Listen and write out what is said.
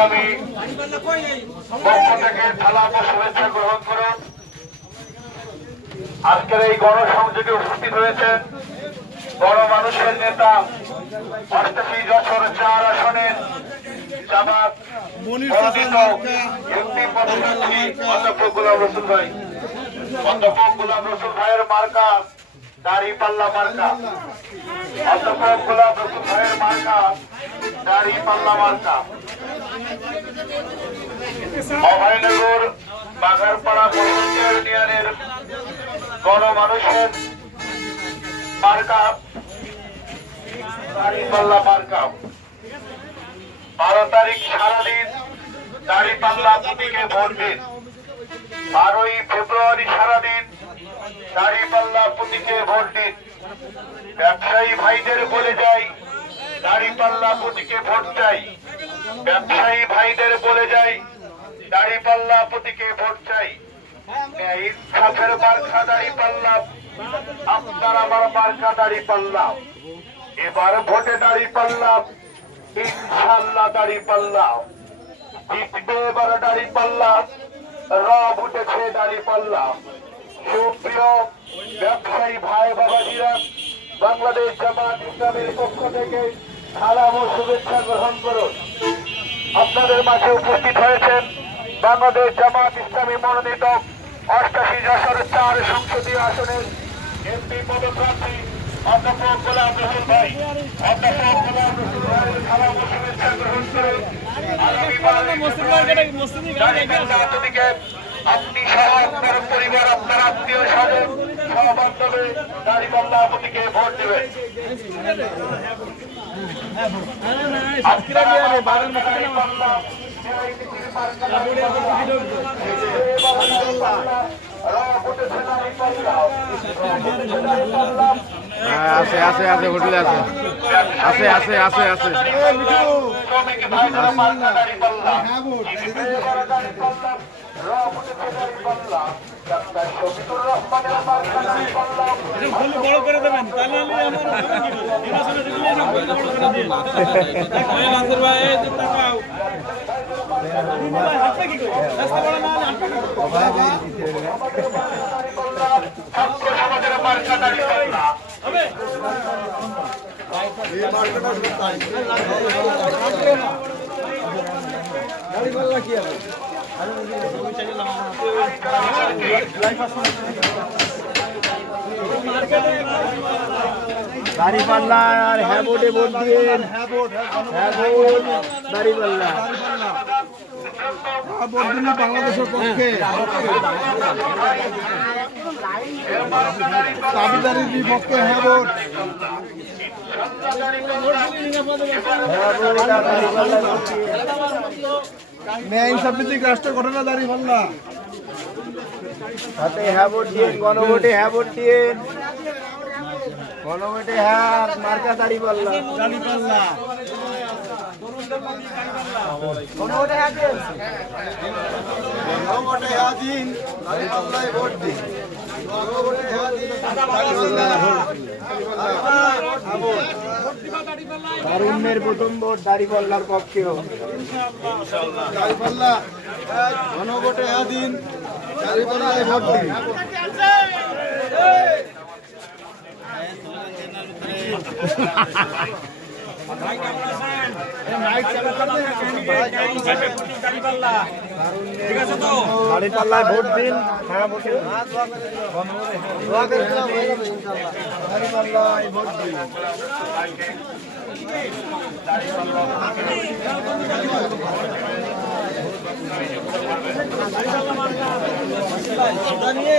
ইসলামী পক্ষ থেকে সালাম ও শুভেচ্ছা গ্রহণ করুন। আজকের এই গণসংযোগে উপস্থিত হয়েছেন গণমানুষের নেতা 88 যশোর 4 আসনের জামাত মনোনীত এমপি পদপ্রার্থী অধ্যাপক গোলাম রসুল ভাই। অধ্যাপক গোলাম রসুল ভাইয়ের মার্কা দাঁড়িপাল্লা মার্কা। অধ্যাপক গোলাম রসুল ভাইয়ের মার্কা দাঁড়িপাল্লা মার্কা। অভয়নগর বাঘারপাড়া ইউনিয়নের গণমানুষের মার্কা দাঁড়িপাল্লা মার্কা। 12 তারিখ সারাদিন দাঁড়িপাল্লা প্রতীকে ভোট দিন। 12ই ফেব্রুয়ারি সারাদিন দাঁড়িপাল্লা প্রতীকে ভোট দিন। ব্যবসায়ী ভাইদের বলে যাই, দাঁড়িপাল্লা প্রতীকে ভোট চাই। ব্যবসায়ী ভাইদের বলে যাই, দাঁড়িপাল্লা প্রতীকে ভোট চাই। ইনসাফের মার্কা দাঁড়িপাল্লা, আপনার আমার মার্কা দাঁড়িপাল্লা। এবার ভোটে দাঁড়িপাল্লা, ইনশাল্লাহ দাঁড়িপাল্লা জিতবে। এবার দাঁড়িপাল্লা, রব উঠেছে দাঁড়িপাল্লা। সুপ্রিয় ব্যবসায়ী ভাই বাবাজিরা, বাংলাদেশ জামাত ইসলামের পক্ষ থেকে সালাম ও শুভেচ্ছা গ্রহণ করুন। আপনাদের মাঝে উপস্থিত হয়েছেন বাংলাদেশ জামাত ইসলামী মনোনীত 88 যশোর 4 সংসদীয় আসনের এমপি পদপ্রার্থী অধ্যাপক গোলাম রসুল ভাই। অধ্যাপক গোলাম রসুল ভাইয়ের সালাম ও শুভেচ্ছা গ্রহণ করে আগামীদিকে আপনি সহ আপনার পরিবার, আপনার আত্মীয় স্বজন সহবান্ধবে দাঁড়িপাল্লা প্রতীকে ভোট দেবেন। আছে আছে আছে হোটেলে আছে আছে আছে আছে আছে বড় করে দেবেন কি হবে দাঁড়িপাল্লা আর হ্যাঁ ভোটে ভোট দিন। হ্যাঁ ভোট দাঁড়িপাল্লা ভোট দিন বাংলাদেশের পক্ষে। দাবিদারির বিপক্ষে হ্যাঁ ভোট। ন্যায় সাম্প্রতিক রাষ্ট্র ঘটনা দাঁড়িপাল্লা হাতে হ্যাঁ ভোট দিন। গণভোটে হ্যাঁ ভোট দিন। গণভোটে হ্যাঁ মার্কা দাঁড়িপাল্লা দাঁড়িপাল্লা গণভোটে হ্যাঁ দিন। গণভোটে হ্যাঁ দিন, দাঁড়িপাল্লায় ভোট দিন। গণভোটে হ্যাঁ দিন, তারুণ্যের প্রথম ভোট দাঁড়িপাল্লার পক্ষে হোক। দাঁড়িপাল্লা গণভোটে হ্যাঁ দিন, দাঁড়িপাল্লায় ভোট দিন। দাঁড়িপাল্লায় ভোট দিন। হ্যাঁ ভোটে দাঁড়িপাল্লায় ভোট দিন। নিয়ে